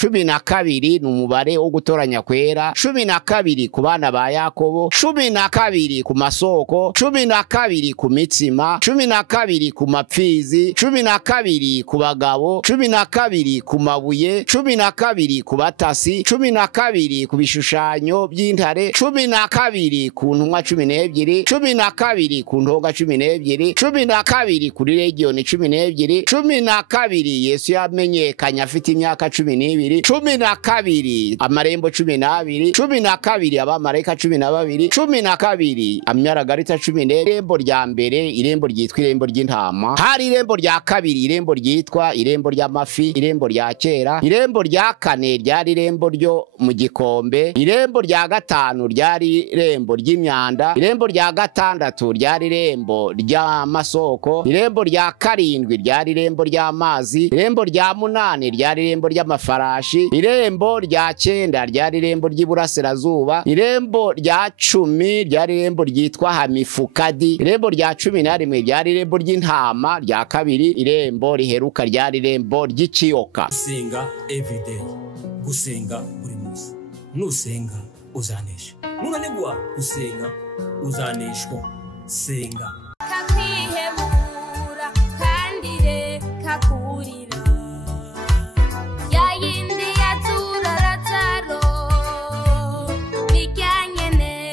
12 ni umubare wo gutoranya kwera, 12 ku bana ba Yakobo, 12 ku masoko, 12 ku mitsima, 12 ku mapfizi, 12 ku bagabo, 12 ku mabuye, 12 ku batasi, 12 ku bishushanyo by'intare, 12 ku ntumwa 12, 12 ku ntoga 12, 12 kuri regioni 12, 12 Yesu yamenyekanye afite imyaka 12, 12 amarembo 12, 12 abamarayika 12, 12 amyaragarita 10. Irembo rya mbere, irembo ryitwa irembo ry'intama. Hari irembo rya kabiri, irembo ryitwa irembo ry'amafi, irembo rya kera. Irembo rya kane ryari irembo ryo mu gikombe. Irembo rya gatanu ryari irembo ry'imyanda. Irembo rya gatandatu ryari irembo ry'amasoko. Irembo rya karindwi ryari irembo ry'amazi. Irembo rya munani ryari irembo ry'amafarashi. Irembo rya cyenda ryari irembo ry'iburasirazuba. Irembo rya 10 ryari irembo ryitwa Hamifukadi. Irembo rya 11 ryari irembo ry'intama rya kabiri. Irembo riheruka ryari irembo ry'ikiyoka. Gusenga everyday, gusenga buri munsi. Nusenga uzanesha, nunanigwa gusenga uzaneshwa. Senga kakwihebura kandi reka kurira, yayindi yatura rataro bijyanyene.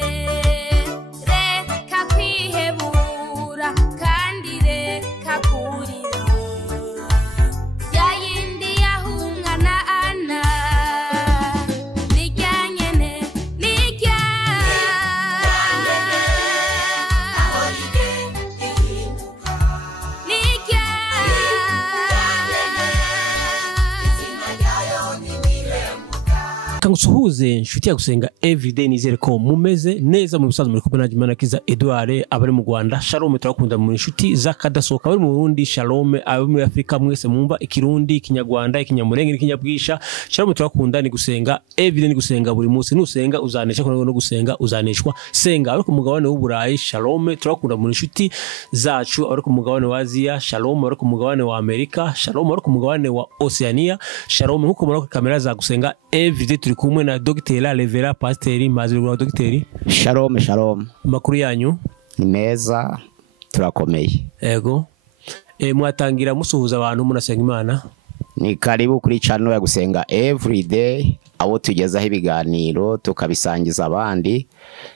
Reka kwihebura kandi reka kurira, yayindi yahungana ana bijyanyene. Kangusuhuze inshuti ya gusenga everyday, nizere ko mumeze neza mu bisanzwe. Muri kumwe na Jimanakiza Edouard, abari mu Rwanda shalom, turakunda mu inshuti zakadasohoka, abari mu Burundi shalom, abari muri Afrika mwese mumva ikirundi, ikinyarwanda, ikinyamurenge n'ikinyabwisha shalom, turakunda. Ni gusenga everyday, ni gusenga buri munsi. Nusenga uzanesha, ko no gusenga uzaneshwa. Senga abari ku mugabane w'Uburayi shalom, turakunda mu inshuti zacu, abari ku mugabane wa Asia shalom, abari ku mugabane wa Amerika shalom, abari ku mugabane wa Oceania shalom. Nkuko mubona ku kamera za gusenga everyday turi kumwe na Dr. Revera Pasteur Mazurugwa. Dr. Shalom shalom, makuru yanyu ni meza, turakomeye. Ego mwatangira musuhuza abantu munasenga Imana. Ni karibu kuri channel ya gusenga everyday, abo tugezaho ibiganiro tukabisangiza abandi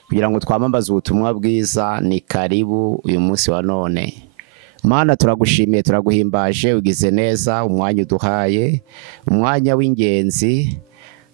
kugira ngo twamamaze ubutumwa bwiza. Ni karibu uyu munsi wa none. Mana turagushimiye, turaguhimbaje, ugize neza umwanya uduhaye, umwanya w'ingenzi.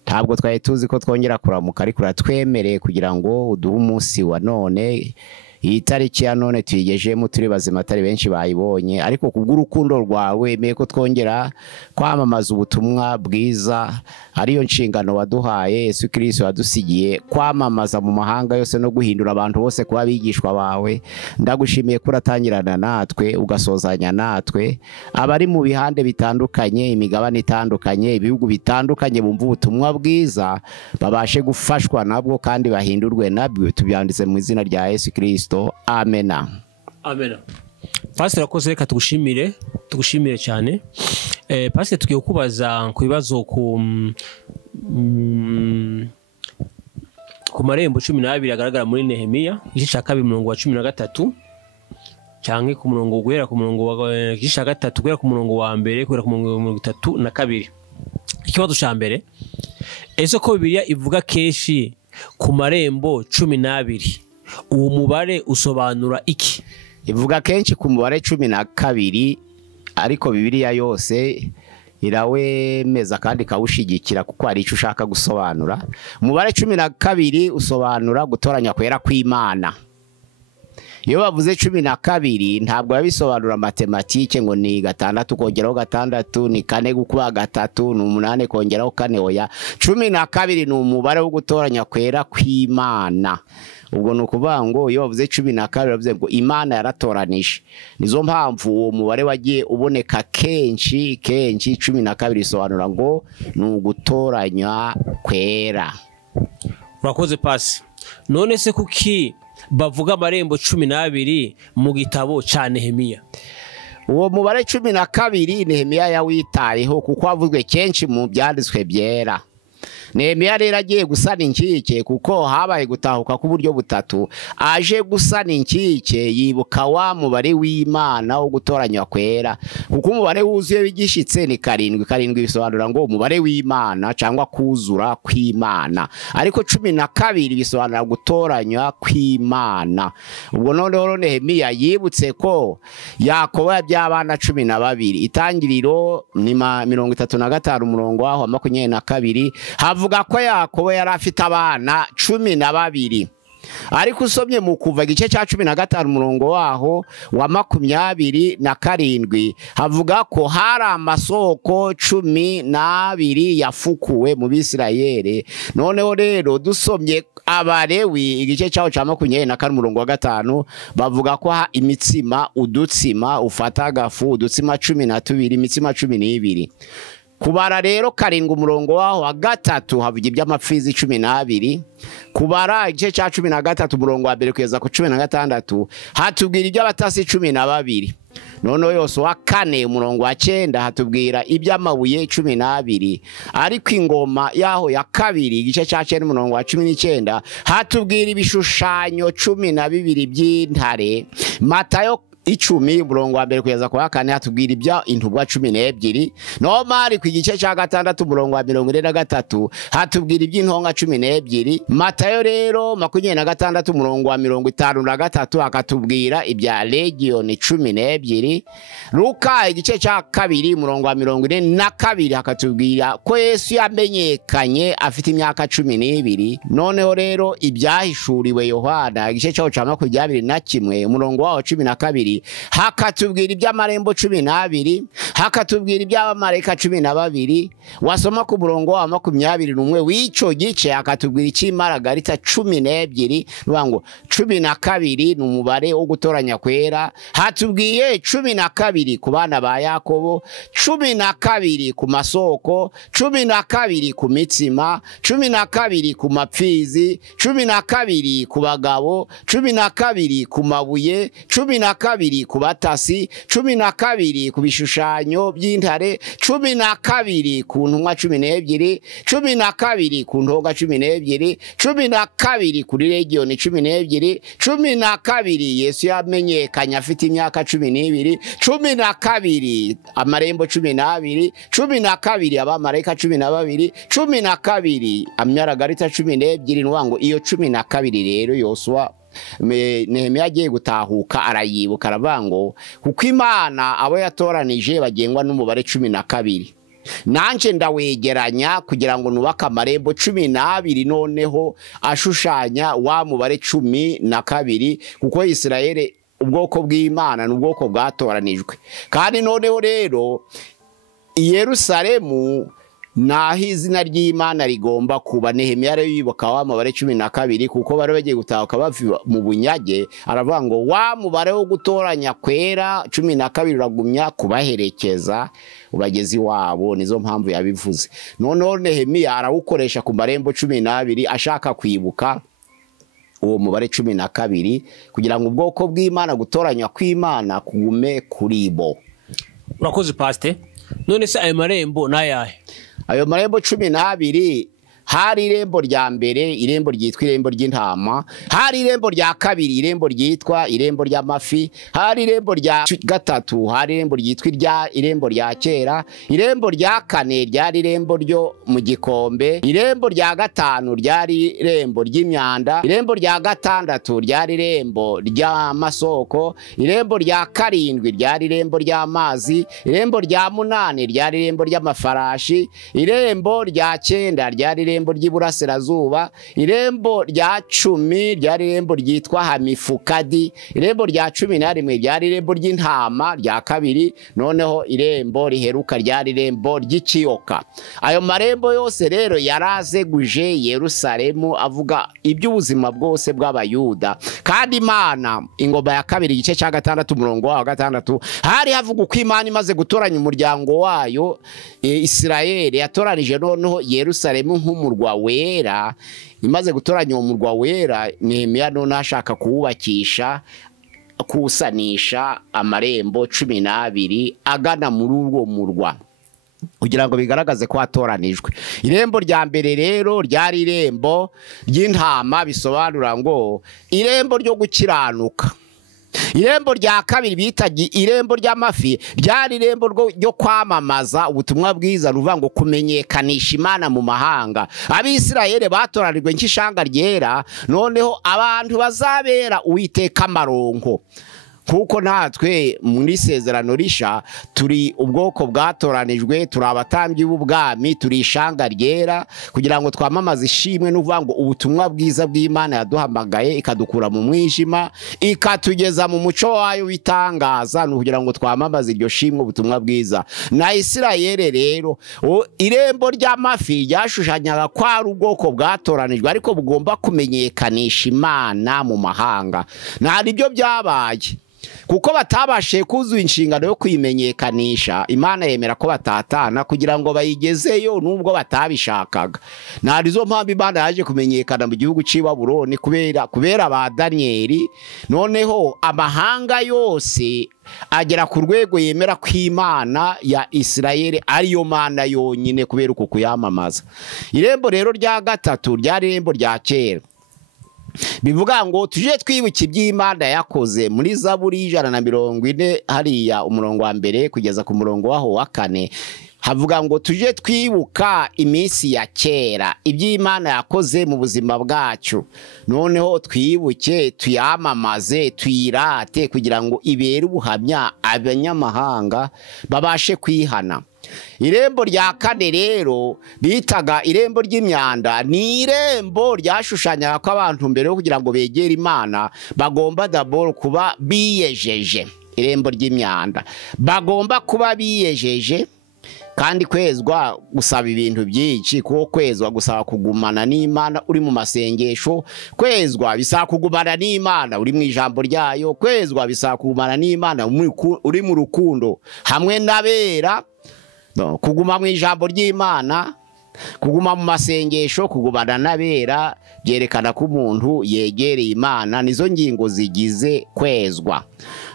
Ntabwo twari tuzi ko twongera kuramuka, ariko uratwemereye kugira ngo uduhe umunsi wa none. Iyi tariki ya none tuyigejemo turi bazima, atari benshi bayibonye, ariko kubw'urukundo rwawe emeye ko twongera kwamamaza ubutumwa bwiza. Ariyo nshingano waduhaye, Yesu Kristo wadusigiye, kwamamaza mu mahanga yose no guhindura abantu bose kuba bigishwa bawe. Ndagushimiye ko uratangirana natwe ugasozanya natwe, abari mu bihande bitandukanye, imigabane itandukanye, ibihugu bitandukanye, bumva ubutumwa bwiza babashe gufashwa nabwo kandi bahindurwe nabwo. Tubyanditse mu izina rya Yesu Kristo. Amena. Amena. Pastor akoze, reka tugushimire cyane. Pastor tugiye kubaza ku bibazo ku marembo 12 agaragara muri Nehemiya igice cya 2:13 cyangwa ku murongo guhera ku murongo wa igice cya 3 guhera ku murongo wa mbere guhera ku murongo 32. Ikibazo cya mbere, ese ko Bibiliya ivuga keshi ku marembo 12, uwo mubare usobanura iki? Ivuga kenshi ku mubare 12, ariko Bibiliya yose irawemeza kandi kawushigikira kuko ari icyo ushaka gusobanura. Umubare 12 usobanura gutoranya kwera kw'Imana. Iyo bavuze 12 ntabwo yabisobanura matematike ngo ni 6 kongeraho 6, ni 4 gukuba 3, ni 8 kongeraho 4. Oya, 12 ni umubare wo gutoranya kwera kw'Imana. Ubwo no kuvuga ngo iyo bavuze 12 bavuze ngo Imana yaratoranije. Nizo mpamvu uwo mubare wagiye uboneka kenshi 12 bisobanura ngo ni ugutoranya kwera. Urakoze Pasi. None se kuki bavuga amarembo 12 mu gitabo cya Nehemiya? uwo mubare 12 Nehemiya yawitayeho kuko wavuzwe kenshi mu byanditswe byera. Nehemiya rero agiye gusana inkike kuko habaye gutahuka ku buryo butatu. Aje gusana inkike yibuka wa mubare w'Imana wo gutoranywa kwera, kuko umubare wuzuye wigishitse ni 7. 7 bisobanura ngo umubare w'Imana cyangwa kuzura kw'Imana, ariko 12 bisobanura gutoranywa kw'Imana. Ubwo noneho Nehemiya yibutse ko Yakobo yabyabana 12. Itangiriro ni 35 umurongo waho 22 havuga ko Yakobo yari afite abana 12. Ariko usomye mu Kuva igice cya 15 umurongo waho wa 27 havuga ko hari amasoko 12 yafukuwe mu Bisirayeli. Noneho rero dusomye Abalewi igice cyaho cya 24 umurongo wa 5 bavuga ko imitsima udutsima ufata agafu udutsima 12 imitsima 12. Kubara rero 7 umurongo waho wa 3 havuga iby'amapfizi 12. Kubara igice cya 13 umurongo wa 1 kugeza ku 16 hatubwira iby'abatasi 12. Noneho yose wa 4 umurongo wa 9 hatubwira iby'amabuye 12. Ariko ingoma yaho ya 2 igice cya 9 umurongo wa 19 hatubwira ibishushanyo 12 by'intare. Matayo 10 umurongo wa 1 kugeza ku 4 hatubwira ibya intubwa 12. No mari ku gice cya 6 umurongo wa 43 hatubwira iby'intonga 12. Matayo rero 26 umurongo wa 53 akatubwira ibya legion 12. Luka igice cya 2 umurongo wa 42 akatubwira ko Yesu yamenyekanye afite imyaka 12. Noneho rero ibyahishuriwe Yohana igice cyaho cya 21 umurongo waho 12 hakatubwira iby'amarembo 12. Hakatubwira iby'abamarayika 12. Wasoma ku murongo wa 21 w'ico gice akatubwira icy'imaragarita 12. Rubango 12 ni umubare wo gutoranya kwera. Hatubwiye 12 ku bana ba Yakobo, 12 ku masoko, 12 ku mitsima, 12 ku mapfizi, 12 ku bagabo, 12 ku mabuye, 12 ku batasi, 12 ku bishushanyo by'intare, 12 ku ntumwa 12, 12 ku ntoga 12, 12 kuri legion 12, 12 Yesu yamenyekanye afite imyaka 12, 12 amarembo 12, 12 abamarayika 12, 12 amyaragarita 12. Nuwango iyo 12 rero Yosua Nehemiya agiye gutahuka arayibuka aravango kuko Imana abo yatoranije bagengwa n'umubare 12. Nanje ndawegeranya kugira ngo nubaka amarembo 12 noneho ashushanya wa mubare 12 kuko Isirayeli ubwoko bw'Imana n'ubwoko bwatoranijwe. Kandi noneho rero Yerusalemu naho izina ry'Imana rigomba kuba. Nehemiya rero yibuka wa mubare 12 kuko bari bagiye gutahuka bava mu bunyage. Aravuga ngo wa mubare wo gutoranya kwera 12 uragumya kubaherekeza ubagezi wabo. Nizo mpamvu yabivuze. Noneho Nehemiya arawukoresha ku marembo 12 ashaka kwibuka uwo mubare 12 kugira ngo ubwoko bw'Imana gutoranywa kw'Imana kugume kuri bo. Urakoze Pastor. None se ayo marembo nayahe? Ayo marembo 12 hari irembo rya mbere, irembo ryitwa irembo ry'intama. Hari irembo rya kabiri, irembo ryitwa irembo ry'amafi. Hari irembo rya gatatu, hari irembo ryitwa irembo rya kera. Irembo rya kane ryari irembo ryo mu gikombe. Irembo rya gatanu ryari irembo ry'imyanda. Irembo rya gatandatu ryari irembo ry'amasoko. Irembo rya karindwi ryari irembo ry'amazi. Irembo rya munani ryari irembo ry'amafarashi. Irembo rya 9 ryari irembo ry'iburasirazuba. Irembo rya 10 ryari irembo ryitwa Hamifukadi. Irembo rya 11 ryari irembo ry'intama rya kabiri. Noneho irembo riheruka ryari irembo ry'ikiyoka. Ayo marembo yose rero yarazeguje Yerusalemu avuga iby'ubuzima bwose bw'abayuda. Kandi Imana ingoma ya kabiri igice cya 6 umurongo wa 6 hari havuga uko Imana imaze gutoranya umuryango wayo Isirayeli yatoranije noneho Yerusalemu nk'umurwa wera. Imaze gutoranya uwo murwa wera Nehemiya none ashaka kuwubakisha kusanisha amarembo 12 agana muri urwo murwa kugira ngo bigaragaze ko hatoranijwe. Irembo rya mbere rero ryari irembo ry'intama, bisobanura ngo irembo ryo gukiranuka. Irembo rya kabiri bitaga irembo ry'amafi, ryari irembo ryo kwamamaza ubutumwa bwiza, ruvuga ngo kumenyekanisha Imana mu mahanga. Abisirayeli batoranijwe nk'ishanga ryera, noneho abantu bazabera Uwiteka amaronko. Kuko natwe muri Isezerano Risha turi ubwoko bwatoranijwe, turi abatambyi b'ubwami, turi ishanga ryera, kugira ngo twamamaze ishimwe n'uvuga ngo ubutumwa bwiza bw'Imana yaduhamagaye ikadukura mu mwijima ikatugeza mu muco wayo witangaza, kugira ngo twamamaze iryo shimwe ubutumwa bwiza. Na Isirayeli rero irembo ry'amafi ryashushanyaga kwa ari ubwoko bwatoranijwe ariko bugomba kumenyekanisha Imana mu mahanga. Ntabwo byabaye kuko batabashe kuzuza inshingano yo kwimenyekanisha. Imana yemera ko batatana kugira ngo bayigezeyo nubwo batabishakaga. Narizo mpamvu Imana yaje kumenyekana mu gihugu cy'i Babuloni kubera ba Danieli. Noneho amahanga yose agera ku rwego yemera ko Imana ya Isirayeli ariyo Mana yonyine kubera uko kuyamamaza. Irembo rero rya gatatu ryari irembo rya kera, bivuga ngo tuje twibuka iby'Imana yakoze. Muri Zaburi 140 hariya umurongo wa mbere kugeza ku murongo waho wa 4 havuga ngo tuje twibuka iminsi ya kera, iby'Imana yakoze mu buzima bwacu, noneho twibuke tuyamamaze tuyirate kugira ngo ibere ubuhamya abanyamahanga babashe kwihana. Irembo rya kane rero bitaga irembo ry'imyanda, ni irembo ryashushanyaga ko abantu mbere yo kugira ngo begere Imana bagomba d'abord kuba biyejeje. Irembo ry'imyanda bagomba kuba biyejeje, kandi kwezwa gusaba ibintu byinshi, kuko kwezwa gusaba kugumana n'Imana uri mu masengesho, kwezwa bisaba kugumana n'Imana uri mu ijambo ryayo, kwezwa bisaba kugumana n'Imana uri mu rukundo hamwe n'abera. Kuguma mu ijambo ry'Imana, kuguma mu masengesho, kugumana n'abera byerekana ko umuntu yegereye Imana. Nizo ngingo zigize kwezwa.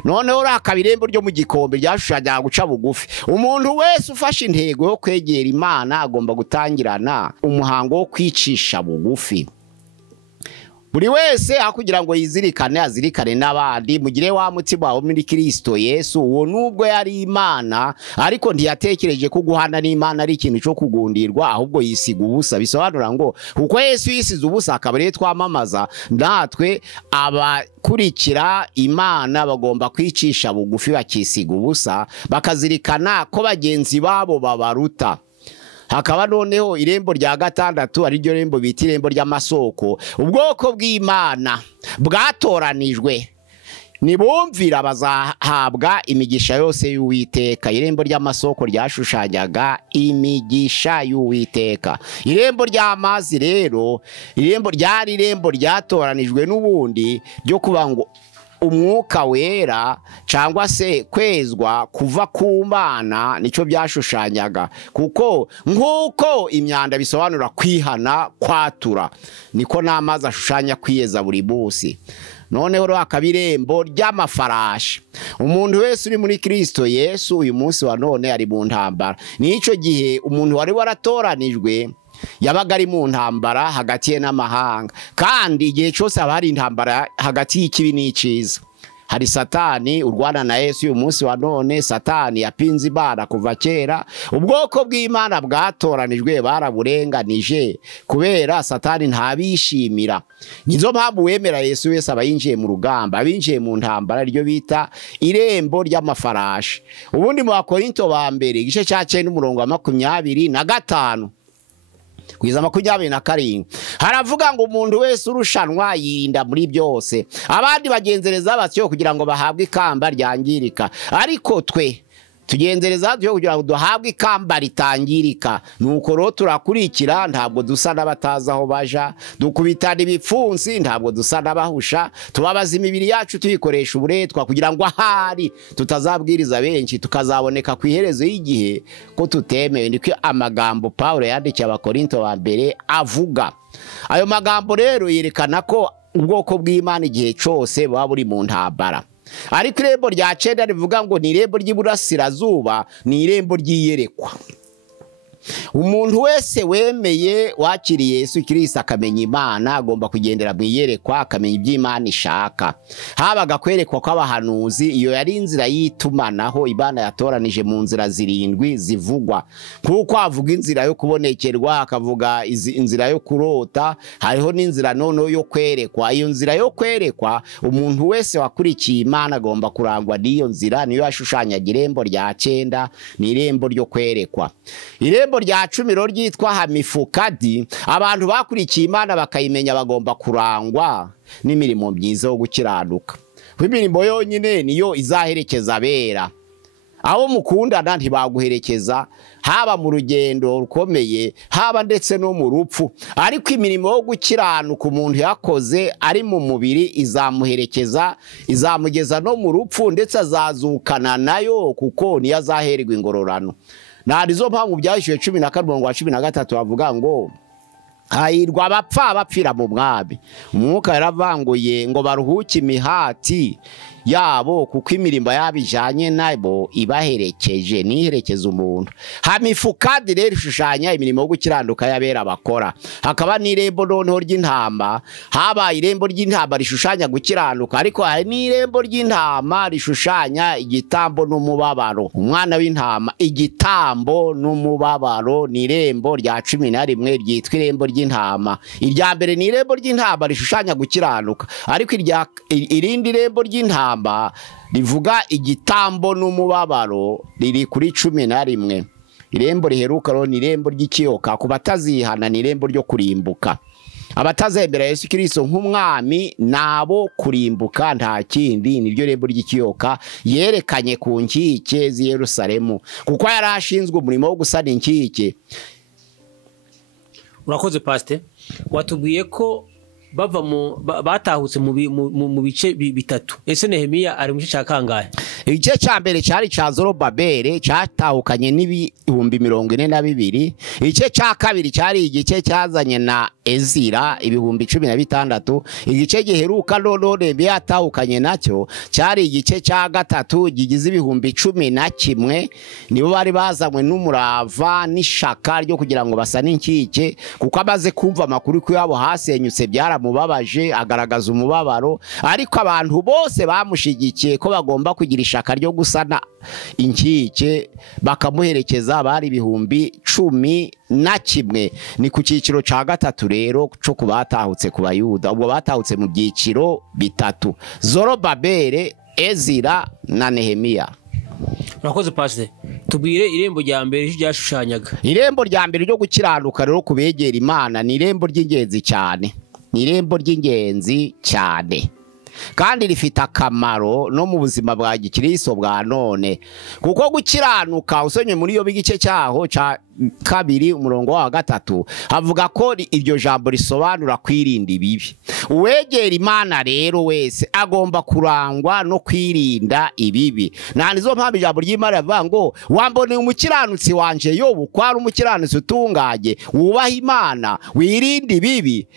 Noneho rakaba irembo ryo mu gikombe ryashushanyaga guca bugufi. Umuntu wese ufashe intego yo kwegera Imana agomba gutangirana umuhango wo kwicisha bugufi. Buri wese akugira ngo yizirikane azirikane n'abandi, mugire wa mutima wawe muri Kristo Yesu. Uwo nubwo yari Imana ariko ntiyatekereje ko guhana n'Imana ari ikintu cyo kugundirwa, ahubwo yisiga ubusa. Bisobanura ngo kuko Yesu yisize ubusa akaba rero twamamaza, natwe abakurikira Imana bagomba kwicisha bugufi bakisiga ubusa, bakazirikana ko bagenzi babo babaruta. Hakaba noneho irembo rya gatandatu ari ryo rembo bita irembo ry'amasoko. Ubwoko bw'Imana bwatoranijwe nibumvira bazahabwa imigisha yose y'Uwiteka. Irembo ry'amasoko ryashushanyaga imigisha y'Uwiteka. Irembo ry'amazi rero, irembo ryari irembo ryatoranijwe n'ubundi ryo kuba ngo umwuka wera cyangwa se kwezwa kuva ku Mana nico byashushanyaga. Kuko nkuko imyanda bisobanura kwihana kwatura, niko n'amazi ashushanya kwiyeza buri munsi. Noneho hakaba irembo ry'amafarashi. Umuntu wese uri muri Kristo Yesu uyu munsi wa none ari mu ntambara. Nico gihe umuntu wari waratoranijwe yabaga ari mu ntambara hagati ye n'amahanga, kandi igihe cyose haba hari intambara hagati y'ikibi n'icyiza. Hari Satani urwana na Yesu uyu munsi wa none. Satani yapinze Imana kuva kera. Ubwoko bw'Imana bwatoranijwe baraburenganije kubera Satani ntabishimira. Nizo mpamvu wemera Yesu wese aba yinjiye mu rugamba, abinjiye mu ntambara, ryo bita irembo ry'amafarashi. Ubundi mu Bakorinto ba mbere igice cya 9 umurongo wa 25 kwiza 27 haravuga ngo umuntu wese urushanwa yirinda muri byose. Abandi bagenzereza batyo kugira ngo bahabwe ikamba ryangirika, ariko twe tugenzereza batyo kugira ngo duhabwe ikamba ritangirika. Nuko rero turakurikira, ntabwo dusa n'abataza aho baja, dukubitana ibipfunsi, ntabwo dusa n'abahusha, tubabaza imibiri yacu tuyikoresha uburetwa kugira ngo ahari tutazabwiriza benshi tukazaboneka ku iherezo y'igihe ko tutemewe. Niko amagambo Paulo yandikiye Abakorinto ba mbere avuga. Ayo magambo rero yerekana ko ubwoko bw'Imana igihe cyose baba buri mu ntambara. ariko irembo rya cenda rivuga ngo ni irembo ry'iburasirazuba, ni irembo ry'iyerekwa. Umuntu wese wemeye wakiriye Yesu Kristo akamenya Imana agomba kugendera mu iyerekwa, akamenya ibyo Imana ishaka. Habaga kwerekwa kw'abahanuzi, iyo yari inzira y'itumanaho Imana yatoranije mu nzira 7 zivugwa. Kuko avuga inzira yo kubonekerwa, akavuga inzira yo kurota, hariho n'inzira nono yo kwerekwa. Iyo nzira yo kwerekwa umuntu wese wakurikiye Imana agomba kurangwa n'iyo nzira, niyo yashushanyaga irembo rya 9, ni irembo ryo kwerekwa. Irembo rya 10 ryitwa Hamifukadi, abantu bakurikiye Imana bakayimenya bagomba kurangwa n'imirimo myiza yo gukiranuka. Imirimo yonyine niyo izaherekeza abera. Abo mukundana ntibaguherekeza, haba mu rugendo rukomeye, haba ndetse no mu rupfu. Ariko imirimo yo gukiranuka umuntu yakoze ari mu mubiri izamuherekeza, izamugeza no mu rupfu, ndetse azazukana nayo, kuko niyo azahererwa ingororano. Narizo mpamvu byashyuye 14:13 bavuga ngo hahirwa abapfa bapfira mu mwami. Umwuka yaravanguye ngo baruhuke imihati yabo, kuko imirimo yabijanye nabo ibaherekeje, niherekeza umuntu. Hamifukadi rero ishushanya imirimo yo gukiranuka y'abera bakora. Hakaba n'irembo noneho ry'intama, haba irembo ry'intama rishushanya gukiranuka, ariko hari n'irembo ry'intama rishushanya igitambo n'umubabaro. Umwana w'intama, igitambo n'umubabaro, ni irembo rya 11 ryitwa irembo ry'intama. Irya mbere ni irembo ry'intama rishushanya gukiranuka, ariko irindi rembo ry'intama rivuga igitambo n'umubabaro riri kuri 11. Irembo riheruka rero ni irembo ry'ikiyoka, ku batazihana ni irembo ryo kurimbuka. Abatazemera Yesu Kristo nk'umwami nabo kurimbuka nta kindi, niryo rembo ry'ikiyoka yerekanye ku nkike z'i Yerusalemu, kuko yarashinzwe umurimo wo gusana inkike. Urakoze Pastor, watubwiye ko batahutse mu bice bitatu. Ese Nehemiya ari mu gice cya kangahe? Igice cya mbere cyari cya Zorobabeli, cyatahukanye n'ibihumbi 42. Igice cya kabiri cyari igice cyazanye na Ezira ibihumbi 16. Igice giheruka none byatahukanye nacyo cyari igice cya gatatu gigize ibihumbi 11. Nibo bari bazanywe n'umurava n'ishaka ryo kugira ngo basane inkike, kuko amaze kumva amakuru ko yabo hasenyutse byaramubabaje, agaragaza umubabaro. Ariko abantu bose bamushigikiye ko bagomba kugira ishaka ryo gusana inkike, bakamuherekeza, bari ibihumbi 11. Ni ku cyiciro cya gatatu rero cyo kubatahutse ku Bayuda. Ubwo batahutse mu byiciro bitatu: Zorobabeli, Ezira na Nehemiya. Urakoze Pastor, tubwire irembo rya mbere ryashushanyaga. Irembo rya mbere ryo gukiranuka rero kubegera Imana ni irembo ry'ingenzi cyane, ni irembo ry'ingenzi cyane, kandi rifite akamaro no mu buzima bwa gikristo bwa none. Kuko gukiranuka usonye muri iyo bigice cyaho cya 2:3 havuga ko iryo jambo risobanura kwirinda ibibi. Uwegera Imana rero wese agomba kurangwa no kwirinda ibibi. Nizo mpamvu ijambo ry'Imana rivuga ngo wambone umukiranutsi wanje Yobu, kwari umukiranutsi utunganye, wubaha Imana, wirinda ibibi.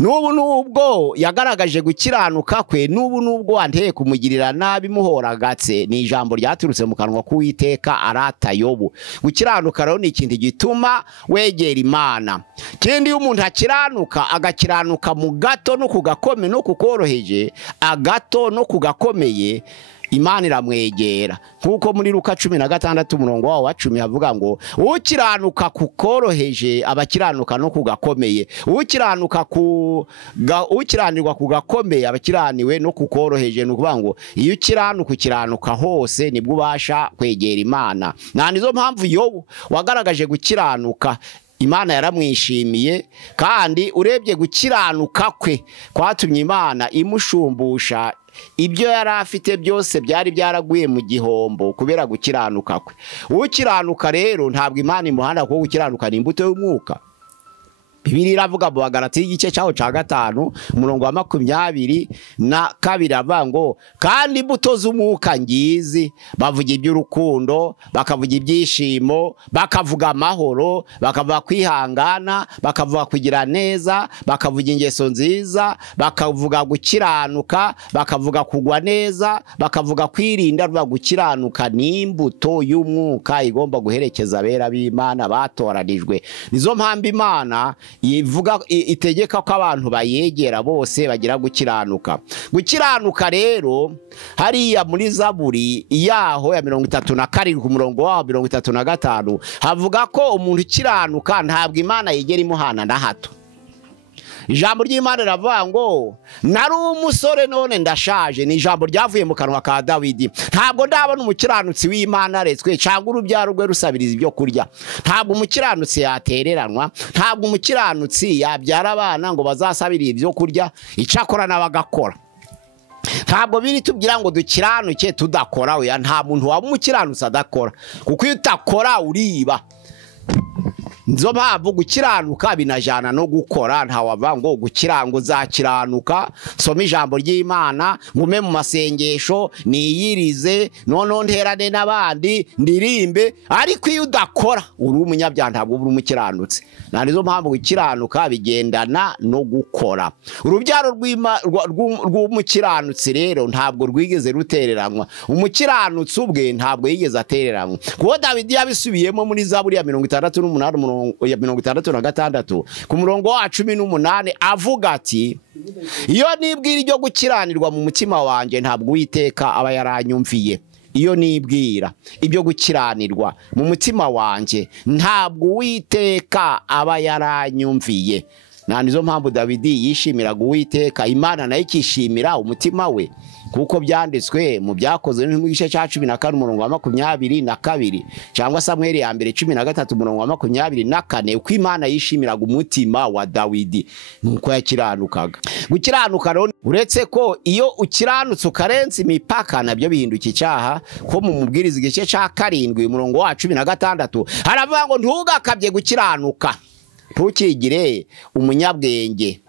Nubu nubwo yagaragaje gukiranuka kwe, nubu nubwo wanteye kumugirira nabi muhoragatse, ni ijambo ryaturutse mu kanwa k'Uwiteka arata Yobu. Gukiranuka rero ni ikintu gituma wegera Imana. Kindi umuntu akiranuka, agakiranuka mu gato no kugakome no kukoroheje, agato no kugakomeye, Imana iramwegera. Nkuko muri Luka 16:10 havuga ngo ukiranuka kukoroheje abakiranuka no kugakomeye, ukiranirwa kugakomeye abakiraniwe no kukoroheje. Nukuvuga ngo iyo ukiranuka hose nibwo ubasha kwegera Imana. Nizo mpamvu Yobu wagaragaje gukiranuka, Imana yaramwishimiye, kandi urebye gukiranuka kwe kwatumye Imana imushumbusha ibyo yari afite byose byari byaraguye mu gihombo kubera gukiranuka kwe. Ukiranuka rero ntabwo Imana imuhana, kuko gukiranuka ni imbuto y'umwuka. Bibiliya iravuga mu Bagalatiya igice cyaho ca 5 umurongo wa 22 avuga ngo kandi imbuto z'umwuka ngizi, bavuga iby'urukundo, bakavuga ibyishimo, bakavuga amahoro, bakavuga kwihangana, bakavuga kugira neza, bakavuga ingeso nziza, bakavuga gukiranuka, bakavuga kugwa neza, bakavuga kwirinda. Gukiranuka ni imbuto y'umwuka igomba guherekeza abera b'Imana batoranijwe. Nizo mpamvu Imana ivuga itegeka ko abantu bayegera bose bagira gukiranuka. Gukiranuka rero hariya muri Zaburi yaho ya 37 ku murongo wa 35 havuga ko umuntu ukiranuka ntabwo Imana yegera imuhana na hato. Ijambo ry'Imana riravuga ngo nari umusore none ndashaje. Ni ijambo ryavuye mu kanwa ka Dawidi. Ntabwo ndabona umukiranutsi w'Imana aretswe cyangwa urubyaro rwe rusabiriza ibyo kurya. Ntabwo umukiranutsi yatereranwa, ntabwo umukiranutsi yabyara abana ngo bazasabirira ibyo kurya, icakora n'abagakora. Ntabwo biri tubwira ngo dukiranuke tudakora. Oya, nta muntu waba umukiranutsi adakora, kuko iyo utakora uriba. Nzo mpamvu gukiranuka binajana no gukora. Nta wavuga ngo gukirango uzakiranuka soma ijambo ry'Imana, ngume mu masengesho, niyirize, none nterane n'abandi, ndirimbe, ariko iyo udakora uri umunyabyaha, ntabwo uri umukiranutsi. Nizo mpamvu gukiranuka bigendana no gukora. Urubyaro rw'umukiranutsi rero ntabwo rwigeze rutereranwa. Umukiranutsi ubwe ntabwo yigeze atereranwa, kuko Dawidi yabisubiyemo muri Zaburi ya 66 ku murongo wa 18 avuga ati iyo nibwira iryo gukiranirwa mu mutima wanjye ntabwo Uwiteka aba yaranyumviye. Iyo nibwira ibyo gukiranirwa mu mutima wanjye ntabwo Uwiteka aba yaranyumviye. Nizo mpamvu Dawidi yishimiraga Uwiteka, Imana nayo ikishimira umutima we, kuko byanditswe mu Byakozwe mu gice cya 14 umurongo wa 22 cyangwa Samweli ya mbere 13 umurongo wa 24 uko Imana yishimiraga umutima wa Dawidi nuko yakiranukaga. Gukiranuka rero uretse ko iyo ukiranutse ukarenza imipaka nabyo bihinduka icyaha, ko mu Mubwiriza igice cya 7 umurongo wa 16 haravuga ngo ntugakabye gukiranuka, ntukigire umunyabwenge.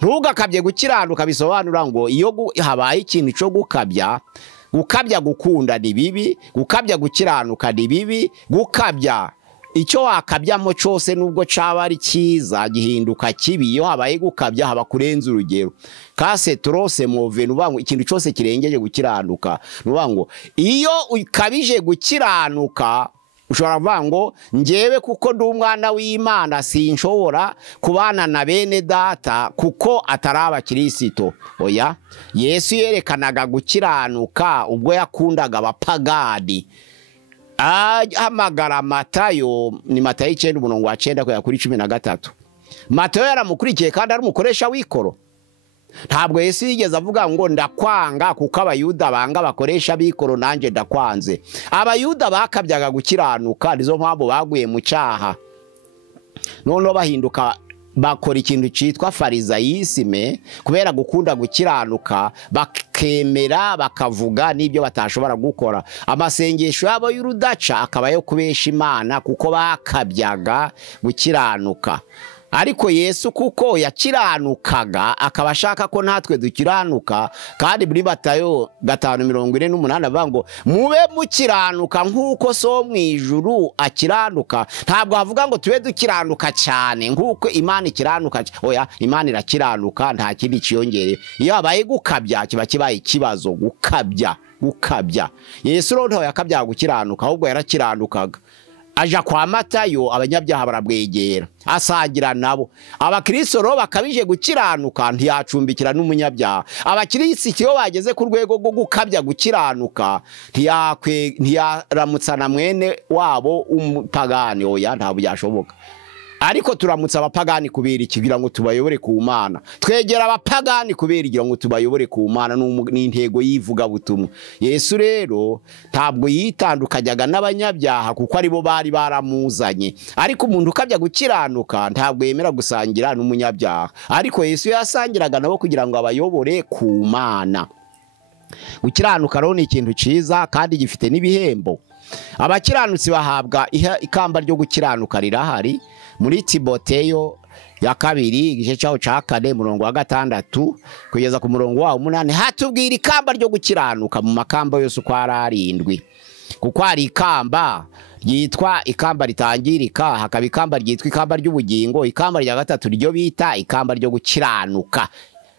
Ntugakabye gukiranuka bisobanura ngo iyo habaye ikintu cyo gukabya gukunda ni bibi, gukabya gukiranuka ni bibi. Gukabya icyo wakabyamo cyose nubwo caba ari cyiza gihinduka kibi. Iyo habaye gukabya haba kurenza urugero. Kase trose move nubango ikintu cyose kirengeje gukiranuka. Nubango iyo ukabije gukiranuka ushobora kuvuga ngo njyewe kuko ndi umwana w'Imana sinshobora kubana na bene data kuko atari abakristo. Oya, Yesu yerekanaga gukiranuka ubwo yakundaga abapagani. Ahamagara Matayo, ni Matayo 9 umurongo wa 9 kugera kuri 13. Matayo yaramukurikiye kandi ari umukoresha w'ikoro. Ntabwo Yesu yigeze avuga ngo ndakwanga kuko abayuda banga bakoresha bikoro nanje ndakwanze. Abayuda bakabyaga gukiranuka, nizo mpamvu baguye mu cyaha. None bahinduka bakora ikintu cyitwa farizayisime kubera gukunda gukiranuka, bakemera bakavuga n'ibyo batashobora gukora. Amasengesho yabo y'urudaca akaba yo kubesha Imana kuko bakabyaga gukiranuka. Ariko Yesu kuko yakiranukaga akaba ashaka ko natwe dukiranuka, kandi muri Matayo 5:48 avuga ngo mube mukiranuka nk'uko so mu ijuru akiranuka. Ntabwo avuga ngo tube dukiranuka cyane nk'uko Imana ikiranuka. Oya, Imana irakiranuka, nta kindi kiyongere. Iyo habaye gukabya kiba kibaye ikibazo. Gukabya Yesu rero yakabya gukiranuka, ahubwo yarakiranukaga. Aja kwa Matayo, abanyabyaha barabwegera asagira nabo. Abakristo ro bakabije gukiranuka ntiyacumbikira n'umunyabyaha. Abakristo iyo bageze ku rwego rwo gukabya gukiranuka ntiyaramutsana mwene wabo umupagani. Oya, ntabwo byashoboka. Ariko turamutsa abapagani kubera ikigira ngo tubayobore ku Mana. Twegera abapagani kubera igira ngo tubayobore ku Mana, n'intego yivuga butumwa. Yesu rero ntabwo yitandukanyaga n'abanyabyaha kuko aribo bari baramuzanye. Ariko umuntu ukabya gukiranuka ntabwo yemera gusangira n'umunyabyaha. Ariko Yesu yasangiraga nabo kugira ngo abayobore ku Mana. Gukiranuka rero ni ikintu ciza kandi gifite n'ibihembo. Abakiranutsi bahabwa ikamba ryo gukiranuka rirahari muri Timoteyo ya kabiri igice cyaho ca 4 murongo wa 6 kugeza ku murongo wa 8 hatubwira ikamba ryo gukiranuka mu makamba yose uko ararindwi kuko ari ikamba ryitwa ikamba ritangirika hakaba ikamba ryitwa ikamba ry'ubugingo ikamba rya gatatu ryo bita ikamba ryo gukiranuka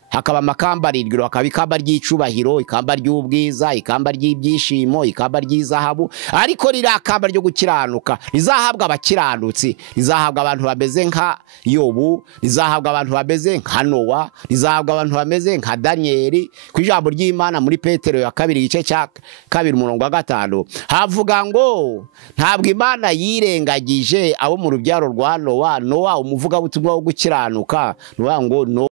hakaba amakamba rirwiro hakaba ikamba ry'icubahiro ikamba ry'ubwiza ikamba ry'ibyishimo ikamba ry'izahabu ariko rirakamba ryo gukiranuka rizahabwa abakiranutsi rizahabwa abantu bameze nka Yobu rizahabwa abantu bameze nka Nowa rizahabwa abantu bameze nka Danieli ku ijambo ry'Imana muri Petero ya kabiri igice cya 2 murongo wa 5 havuga ngo ntabwo Imana yirengagije abo mu rubyaro rwa Nowa umuvuga butumwa wo gukiranuka ngo